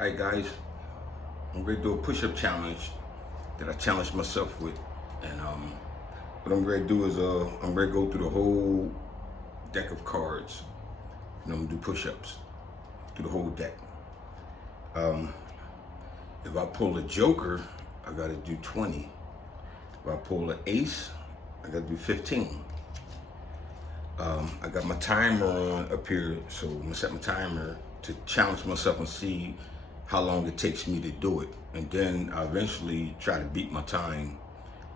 Alright guys, I'm going to do a push-up challenge that I challenged myself with. And what I'm going to do is I'm going to go through the whole deck of cards. And I'm going to do push-ups through the whole deck. If I pull a joker, I got to do 20. If I pull an ace, I got to do 15. I got my timer on up here, so I'm going to set my timer to challenge myself and see how long it takes me to do it. And then I eventually try to beat my time.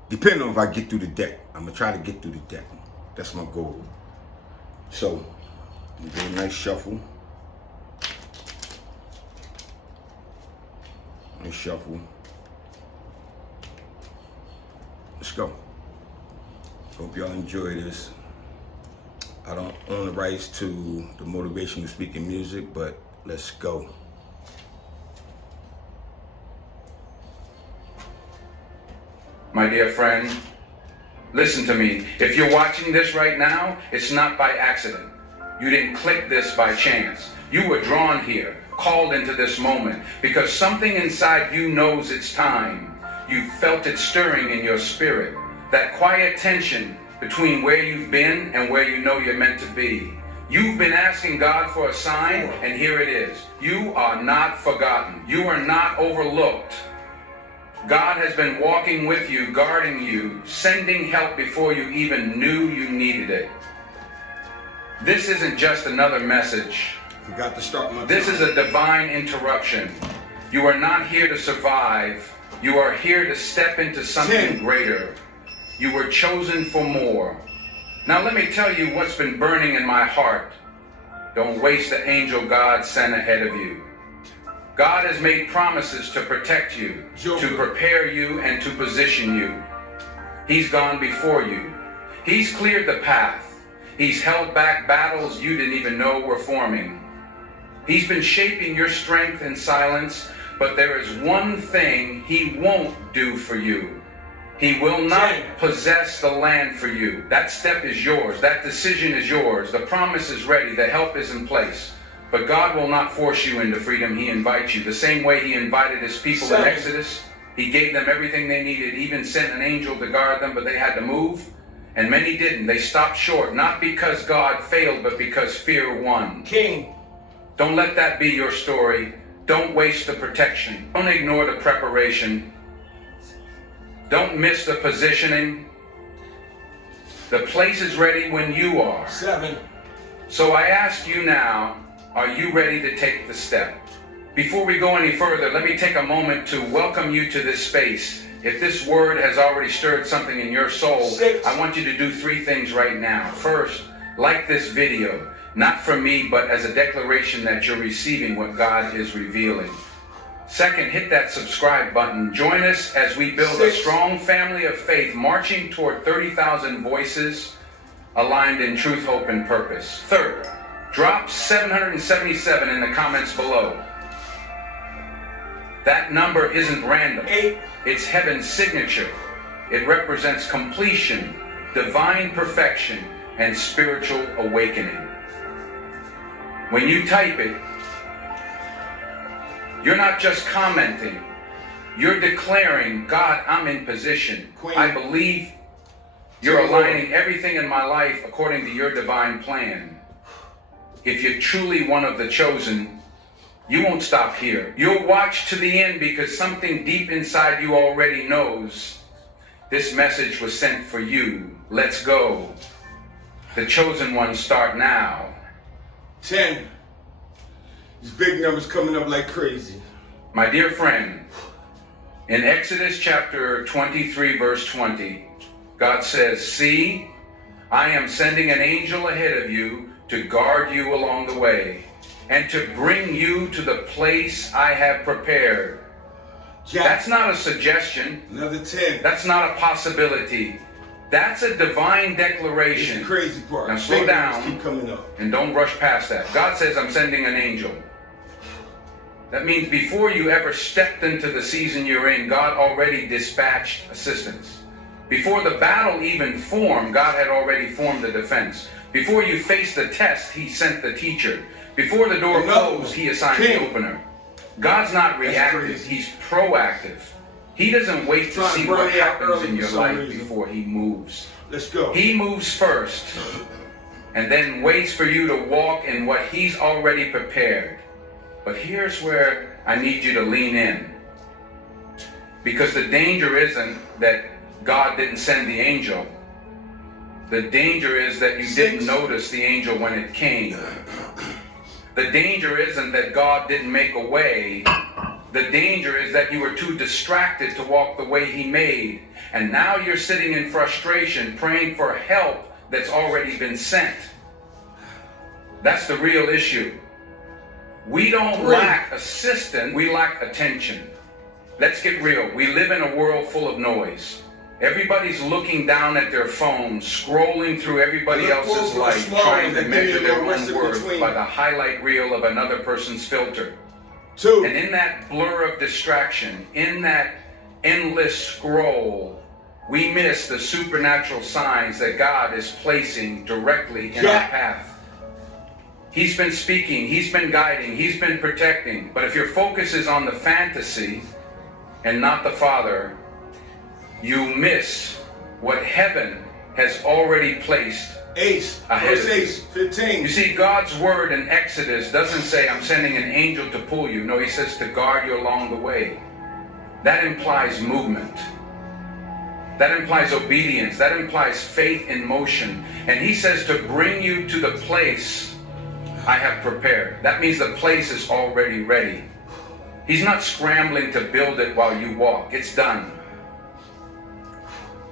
Depending on if I get through the deck. I'm gonna try to get through the deck. That's my goal. So, I'm gonna do a nice shuffle. Nice shuffle. Let's go. Hope y'all enjoy this. I don't own the rights to the motivational speaking music, but let's go. My dear friend, listen to me. If you're watching this right now, it's not by accident. You didn't click this by chance. You were drawn here, called into this moment, because something inside you knows it's time. You felt it stirring in your spirit, that quiet tension between where you've been and where you know you're meant to be. You've been asking God for a sign, and here it is. You are not forgotten. You are not overlooked. God has been walking with you, guarding you, sending help before you even knew you needed it. This isn't just another message. Forgot to start my This is a divine interruption. You are not here to survive. You are here to step into something greater. You were chosen for more. Now let me tell you what's been burning in my heart. Don't waste the angel God sent ahead of you. God has made promises to protect you, to prepare you, and to position you. He's gone before you. He's cleared the path. He's held back battles you didn't even know were forming. He's been shaping your strength in silence, but there is one thing He won't do for you. He will not possess the land for you. That step is yours. That decision is yours. The promise is ready. The help is in place. But God will not force you into freedom. He invites you. The same way He invited His people in Exodus. He gave them everything they needed, even sent an angel to guard them, but they had to move. And many didn't. They stopped short, not because God failed, but because fear won. King. Don't let that be your story. Don't waste the protection. Don't ignore the preparation. Don't miss the positioning. The place is ready when you are. 7. So I ask you now, are you ready to take the step? Before we go any further, let me take a moment to welcome you to this space. If this word has already stirred something in your soul, 6. I want you to do 3 things right now. First, like this video, not from me, but as a declaration that you're receiving what God is revealing. Second, hit that subscribe button. Join us as we build 6. a strong family of faith, marching toward 30,000 voices aligned in truth, hope, and purpose. Third, drop 777 in the comments below. That number isn't random. 8. It's heaven's signature. It represents completion, divine perfection, and spiritual awakening. When you type it, you're not just commenting. You're declaring, God, I'm in position. Queen. I believe you're aligning everything in my life according to your divine plan. If you're truly one of the chosen, you won't stop here. You'll watch to the end because something deep inside you already knows this message was sent for you. Let's go. The chosen ones start now. 10. These big numbers coming up like crazy. My dear friend, in Exodus chapter 23, verse 20, God says, "See, I am sending an angel ahead of you to guard you along the way and to bring you to the place I have prepared." That's not a suggestion. Another 10. That's not a possibility. That's a divine declaration. It's the crazy part. Now slow Big numbers down keep coming up. and don't rush past that. God says, I'm sending an angel. That means before you ever stepped into the season you're in, God already dispatched assistance. Before the battle even formed, God had already formed the defense. Before you faced the test, He sent the teacher. Before the door closed, He assigned the opener. God's not That's reactive, crazy. he's proactive. He doesn't wait to Trying to see burn what me out happens early in for your some life reason. before he moves. Let's go. He moves first and then waits for you to walk in what he's already prepared. But here's where I need you to lean in. Because the danger isn't that God didn't send the angel. The danger is that you didn't notice the angel when it came. The danger isn't that God didn't make a way. The danger is that you were too distracted to walk the way he made. And now you're sitting in frustration praying for help that's already been sent. That's the real issue. We don't lack assistance, we lack attention. Let's get real. We live in a world full of noise. Everybody's looking down at their phone, scrolling through everybody else's life, trying to measure their own worth by the highlight reel of another person's filter. And in that blur of distraction, in that endless scroll, we miss the supernatural signs that God is placing directly in our path. He's been speaking, he's been guiding, he's been protecting. But if your focus is on the fantasy and not the Father, you miss what heaven has already placed ahead of you. 15. You see, God's word in Exodus doesn't say, I'm sending an angel to pull you. No, he says to guard you along the way. That implies movement. That implies obedience. That implies faith in motion. And he says to bring you to the place I have prepared. That means the place is already ready. He's not scrambling to build it while you walk. It's done.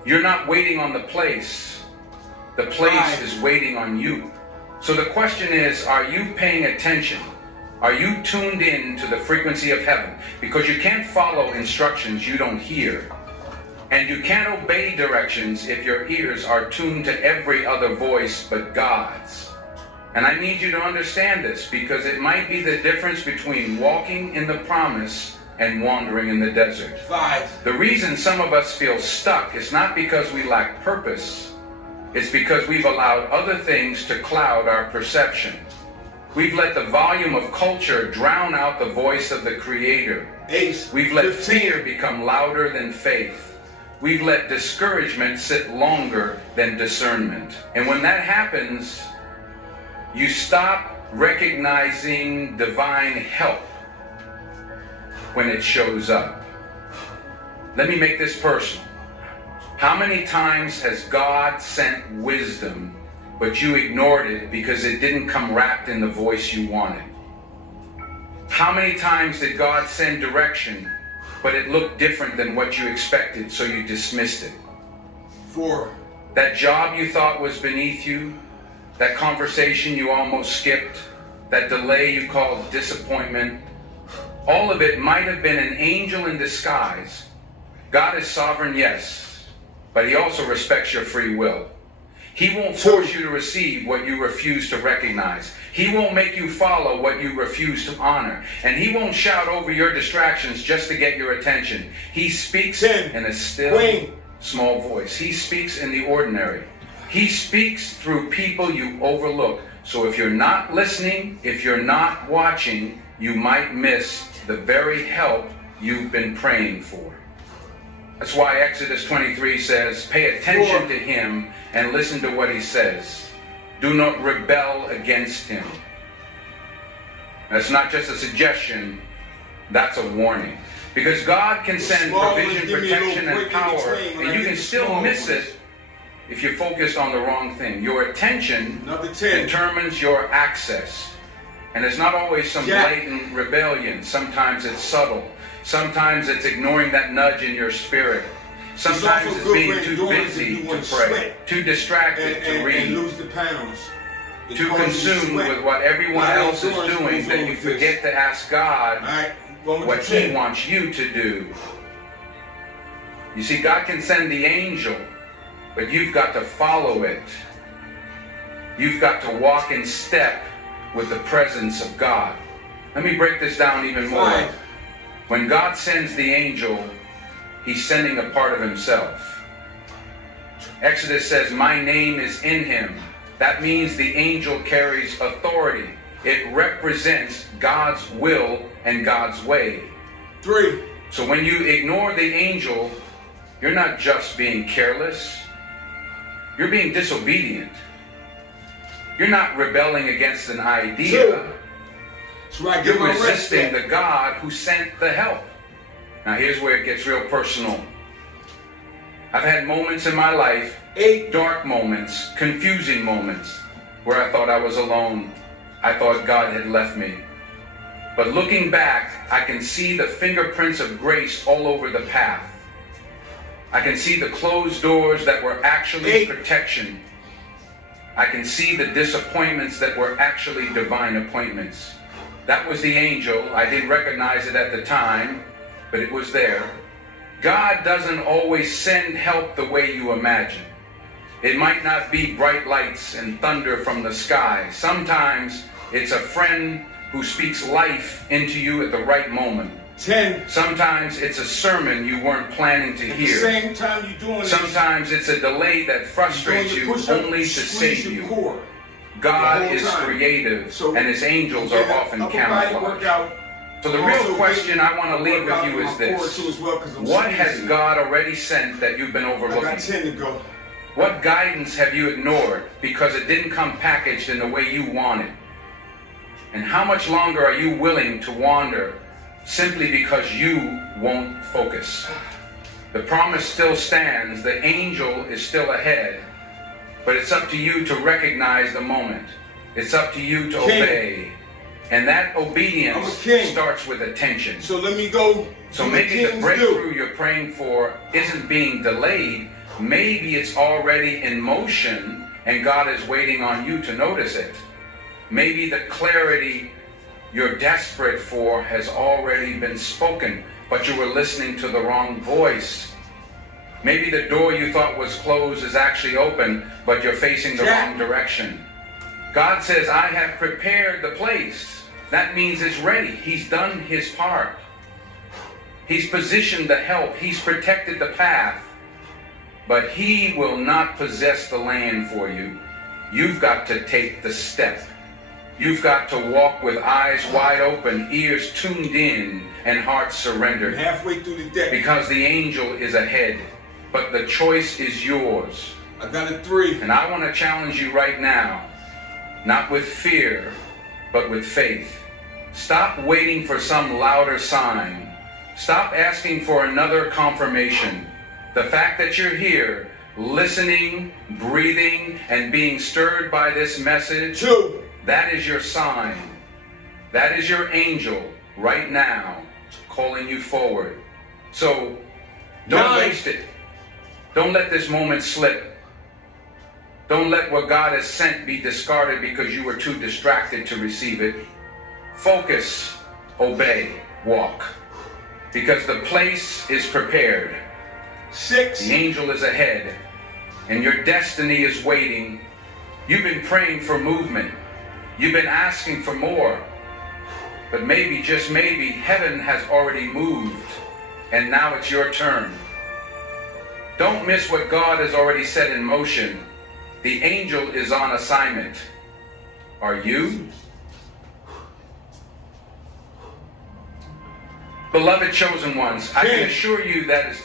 You're not waiting on the place. The place is waiting on you. So the question is, are you paying attention? Are you tuned in to the frequency of heaven? Because you can't follow instructions you don't hear. And you can't obey directions if your ears are tuned to every other voice but God's. And I need you to understand this, because it might be the difference between walking in the promise and wandering in the desert. 5. The reason some of us feel stuck is not because we lack purpose. It's because we've allowed other things to cloud our perception. We've let the volume of culture drown out the voice of the Creator. We've let 15. fear become louder than faith. We've let discouragement sit longer than discernment. And when that happens, you stop recognizing divine help when it shows up. Let me make this personal. How many times has God sent wisdom, but you ignored it because it didn't come wrapped in the voice you wanted? How many times did God send direction, but it looked different than what you expected, so you dismissed it? 4. That job you thought was beneath you, that conversation you almost skipped, that delay you called disappointment, all of it might have been an angel in disguise. God is sovereign, yes, but he also respects your free will. He won't force you to receive what you refuse to recognize. He won't make you follow what you refuse to honor. And he won't shout over your distractions just to get your attention. He speaks in a still, small voice. He speaks in the ordinary. He speaks through people you overlook. So if you're not listening, if you're not watching, you might miss the very help you've been praying for. That's why Exodus 23 says, pay attention to him and listen to what he says. Do not rebel against him. That's not just a suggestion, that's a warning. Because God can send provision, protection, and power, and you can still miss it if you're focused on the wrong thing. Your attention determines your access. And it's not always some blatant rebellion. Sometimes it's subtle. Sometimes it's ignoring that nudge in your spirit. Sometimes it's being too busy to pray, too distracted to read, too consumed with what everyone else is doing that you forget to ask God what he wants you to do. You see, God can send the angel, but you've got to follow it. You've got to walk in step with the presence of God. Let me break this down even more. When God sends the angel, he's sending a part of himself. Exodus says, my name is in him. That means the angel carries authority. It represents God's will and God's way. 3. So when you ignore the angel, you're not just being careless. You're being disobedient. You're not rebelling against an idea. So I You're resisting the God who sent the help. Now here's where it gets real personal. I've had moments in my life, 8. dark moments, confusing moments, where I thought I was alone. I thought God had left me. But looking back, I can see the fingerprints of grace all over the path. I can see the closed doors that were actually protection. I can see the disappointments that were actually divine appointments. That was the angel. I didn't recognize it at the time, but it was there. God doesn't always send help the way you imagine. It might not be bright lights and thunder from the sky. Sometimes it's a friend who speaks life into you at the right moment. 10. Sometimes it's a sermon you weren't planning to hear. Same time you're doing Sometimes it's a delay that frustrates you only to save you. God is creative, and his angels are often camouflaged. So the real question I want to leave with you is this. What has God already sent that you've been overlooking? I got 10 to go. What guidance have you ignored because it didn't come packaged in the way you wanted? And how much longer are you willing to wander simply because you won't focus? The promise still stands. The angel is still ahead. But it's up to you to recognize the moment. It's up to you to obey. And that obedience starts with attention. So let me go. So maybe the breakthrough you're praying for isn't being delayed. Maybe it's already in motion and God is waiting on you to notice it. Maybe the clarity you're desperate for has already been spoken, but you were listening to the wrong voice. Maybe the door you thought was closed is actually open, but you're facing the wrong direction. God says, I have prepared the place. That means it's ready. He's done his part. He's positioned the help. He's protected the path. But he will not possess the land for you. You've got to take the step. You've got to walk with eyes wide open, ears tuned in, and hearts surrendered. Halfway through the deck. Because the angel is ahead, but the choice is yours. I got a 3. And I want to challenge you right now, not with fear, but with faith. Stop waiting for some louder sign. Stop asking for another confirmation. The fact that you're here, listening, breathing, and being stirred by this message, 2. That is your sign. That is your angel right now calling you forward. So don't 9. waste it. Don't let this moment slip. Don't let what God has sent be discarded because you were too distracted to receive it. Focus, obey, walk. Because the place is prepared. 6. The angel is ahead. And your destiny is waiting. You've been praying for movement. You've been asking for more. But maybe, just maybe, heaven has already moved. And now it's your turn. Don't miss what God has already set in motion. The angel is on assignment. Are you? Beloved chosen ones, I can assure you that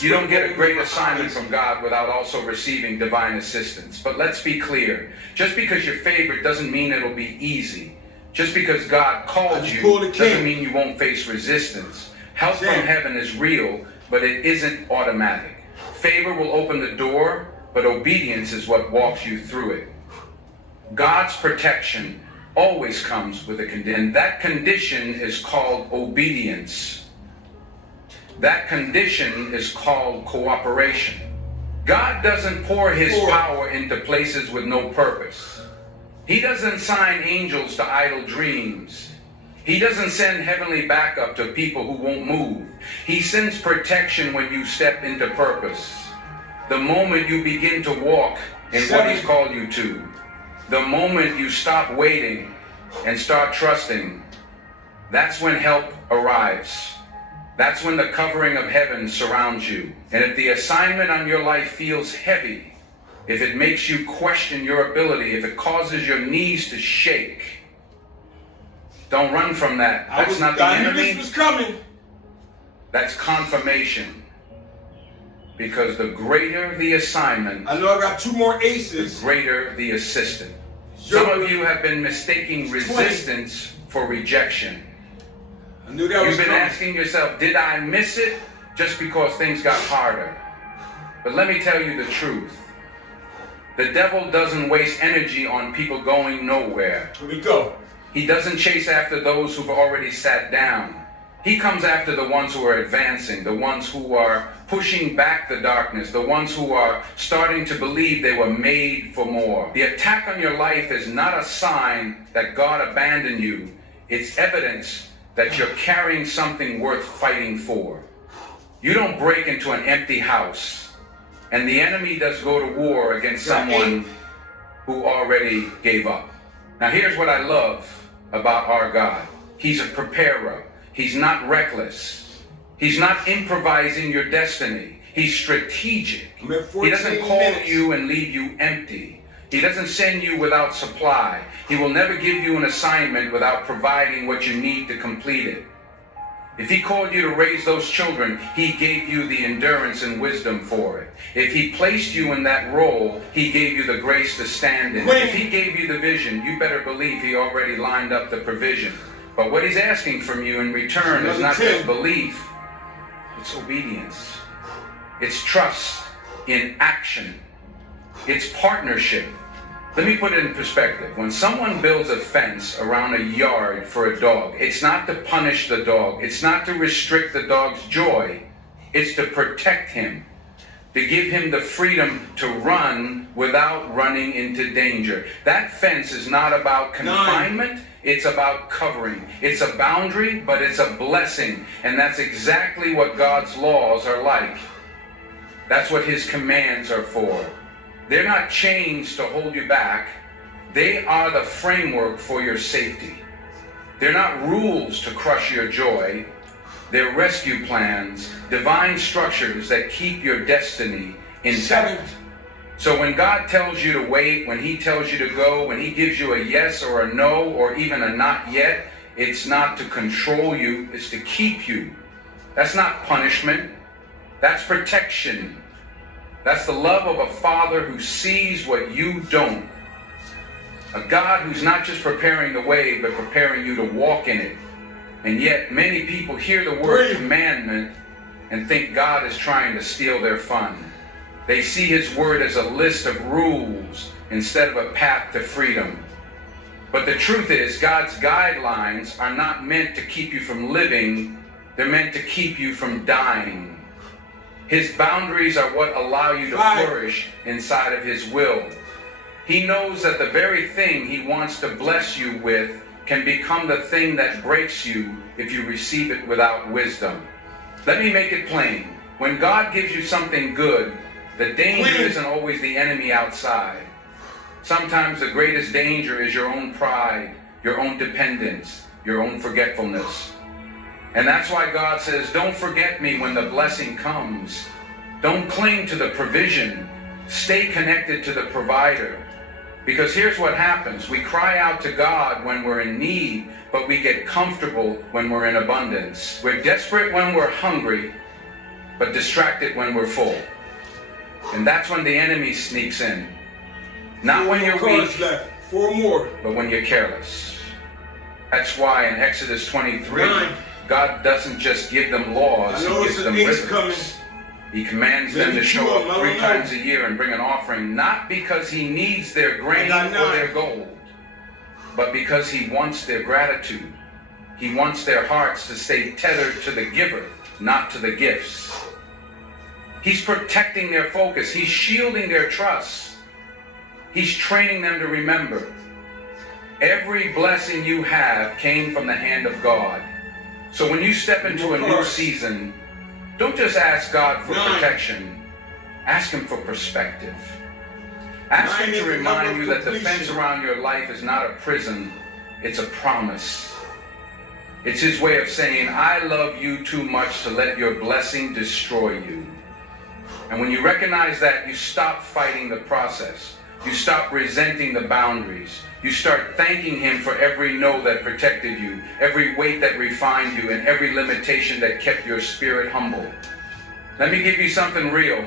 you don't get a great assignment from God without also receiving divine assistance. But let's be clear. Just because you're favored doesn't mean it'll be easy. Just because God called you doesn't mean you won't face resistance. Help from heaven is real, but it isn't automatic. Favor will open the door, but obedience is what walks you through it. God's protection always comes with a condition, and that condition is called obedience. That condition is called cooperation. God doesn't pour his power into places with no purpose. He doesn't sign angels to idle dreams. He doesn't send heavenly backup to people who won't move. He sends protection when you step into purpose. The moment you begin to walk in what he's called you to, the moment you stop waiting and start trusting, that's when help arrives. That's when the covering of heaven surrounds you. And if the assignment on your life feels heavy, if it makes you question your ability, if it causes your knees to shake, don't run from that. That's not the enemy. This was coming. That's confirmation. Because the greater the assignment, I know I got 2 more aces. the greater the assistant. Some of you have been mistaking resistance for rejection. I knew that was You've been coming. asking yourself, did I miss it just because things got harder? But let me tell you the truth. The devil doesn't waste energy on people going nowhere. Here we go. He doesn't chase after those who've already sat down. He comes after the ones who are advancing, the ones who are pushing back the darkness, the ones who are starting to believe they were made for more. The attack on your life is not a sign that God abandoned you. It's evidence that you're carrying something worth fighting for. You don't break into an empty house, and the enemy does go to war against someone who already gave up. Now here's what I love about our God. He's a preparer. He's not reckless. He's not improvising your destiny. He's strategic. He doesn't call you and leave you empty. He doesn't send you without supply. He will never give you an assignment without providing what you need to complete it. If he called you to raise those children, he gave you the endurance and wisdom for it. If he placed you in that role, he gave you the grace to stand in it. If he gave you the vision, you better believe he already lined up the provision. But what he's asking from you in return is not just belief, it's obedience. It's trust in action. It's partnership. Let me put it in perspective. When someone builds a fence around a yard for a dog, it's not to punish the dog. It's not to restrict the dog's joy. It's to protect him, to give him the freedom to run without running into danger. That fence is not about confinement. It's about covering. It's a boundary, but it's a blessing. And that's exactly what God's laws are like. That's what his commands are for. They're not chains to hold you back. They are the framework for your safety. They're not rules to crush your joy. They're rescue plans, divine structures that keep your destiny intact. So when God tells you to wait, when he tells you to go, when he gives you a yes or a no or even a not yet, it's not to control you, it's to keep you. That's not punishment. That's protection. That's the love of a father who sees what you don't. A God who's not just preparing the way, but preparing you to walk in it. And yet many people hear the word commandment and think God is trying to steal their fun. They see his word as a list of rules instead of a path to freedom. But the truth is, God's guidelines are not meant to keep you from living. They're meant to keep you from dying. His boundaries are what allow you to flourish inside of his will. He knows that the very thing he wants to bless you with can become the thing that breaks you if you receive it without wisdom. Let me make it plain. When God gives you something good, the danger isn't always the enemy outside. Sometimes the greatest danger is your own pride, your own dependence, your own forgetfulness. And that's why God says, don't forget me when the blessing comes. Don't cling to the provision. Stay connected to the provider. Because here's what happens. We cry out to God when we're in need, but we get comfortable when we're in abundance. We're desperate when we're hungry, but distracted when we're full. And that's when the enemy sneaks in. Not when you're weak, 4 more. but when you're careless. That's why in Exodus 23, God doesn't just give them laws, he gives them rhythms. He commands them to show up 3 times a year and bring an offering, not because he needs their grain or their gold, but because he wants their gratitude. He wants their hearts to stay tethered to the giver, not to the gifts. He's protecting their focus. He's shielding their trust. He's training them to remember. Every blessing you have came from the hand of God. So when you step into a new season, don't just ask God for protection. Ask him for perspective. Ask him to remind you that the fence around your life is not a prison, it's a promise. It's his way of saying, I love you too much to let your blessing destroy you. And when you recognize that, you stop fighting the process. You stop resenting the boundaries. You start thanking him for every no that protected you, every weight that refined you, and every limitation that kept your spirit humble. Let me give you something real.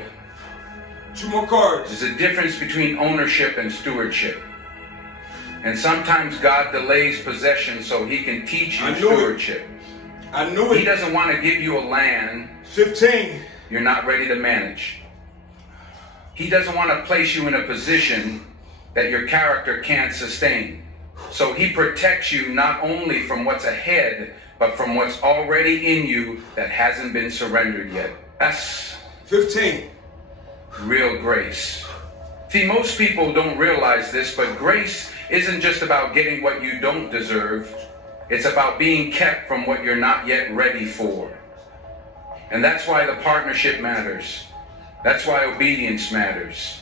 2 more cards. There's a difference between ownership and stewardship. And sometimes God delays possession so he can teach you stewardship. I knew it. He doesn't want to give you a land 15. you're not ready to manage. He doesn't want to place you in a position that your character can't sustain. So he protects you not only from what's ahead, but from what's already in you that hasn't been surrendered yet. That's 15. real grace. See, most people don't realize this, but grace isn't just about getting what you don't deserve. It's about being kept from what you're not yet ready for. And that's why the partnership matters. That's why obedience matters.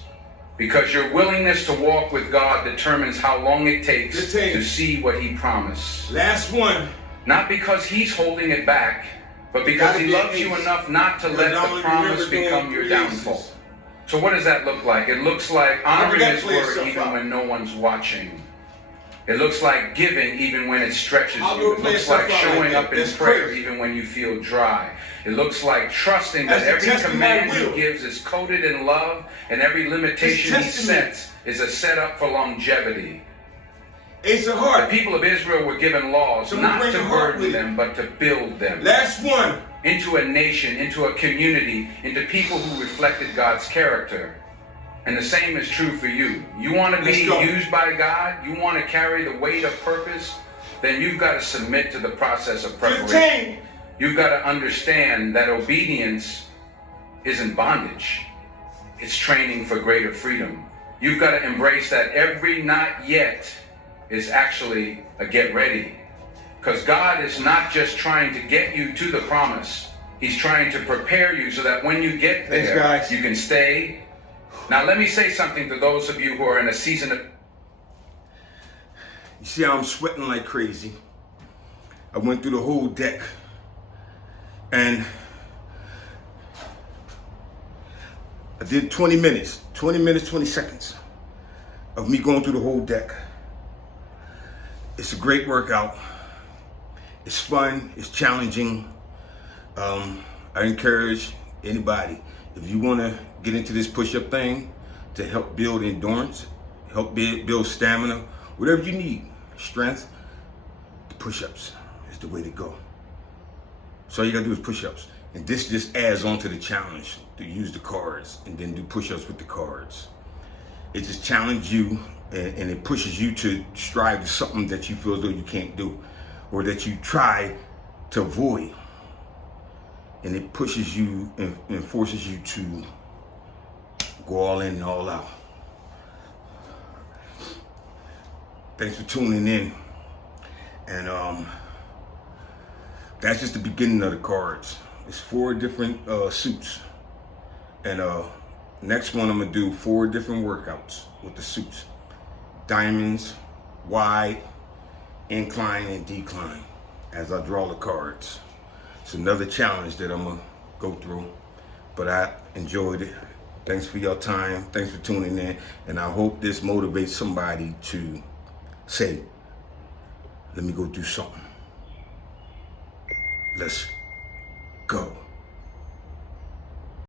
Because your willingness to walk with God determines how long it takes 15. to see what he promised. Last one. Not because he's holding it back, but because he loves you enough not to let the promise become your downfall. So what does that look like? It looks like honoring his word even when no one's watching. It looks like giving even when it stretches you. It looks like showing up in prayer even when you feel dry. It looks like trusting that every command he gives is coated in love and every limitation he sets is a setup for longevity. Ace of Heart. The people of Israel were given laws not to burden them, but to build them. Last one. Into a nation, into a community, into people who reflected God's character. And the same is true for you. You want to be used by God? You want to carry the weight of purpose? Then you've got to submit to the process of preparation. 15. You've got to understand that obedience isn't bondage. It's training for greater freedom. You've got to embrace that every not yet is actually a get ready. Because God is not just trying to get you to the promise. He's trying to prepare you so that when you get there, you can stay. Now let me say something to those of you who are in a season of... You see how I'm sweating like crazy? I went through the whole deck. And I did 20 minutes, 20 seconds of me going through the whole deck. It's a great workout. It's fun, it's challenging. I encourage anybody, if you want to get into this push-up thing to help build endurance, help build stamina, whatever you need, strength, the push-ups is the way to go. So all you gotta do is push-ups. And this just adds on to the challenge to use the cards and then do push-ups with the cards. It just challenges you and it pushes you to strive to something that you feel as though you can't do or that you try to avoid. And it pushes you and forces you to go all in and all out. Thanks for tuning in. And that's just the beginning of the cards. It's 4 different suits. And next one I'm gonna do 4 different workouts with the suits. Diamonds, wide, incline, and decline as I draw the cards. It's another challenge that I'm gonna go through, but I enjoyed it. Thanks for your time. Thanks for tuning in. And I hope this motivates somebody to say, let me go do something. Let's go.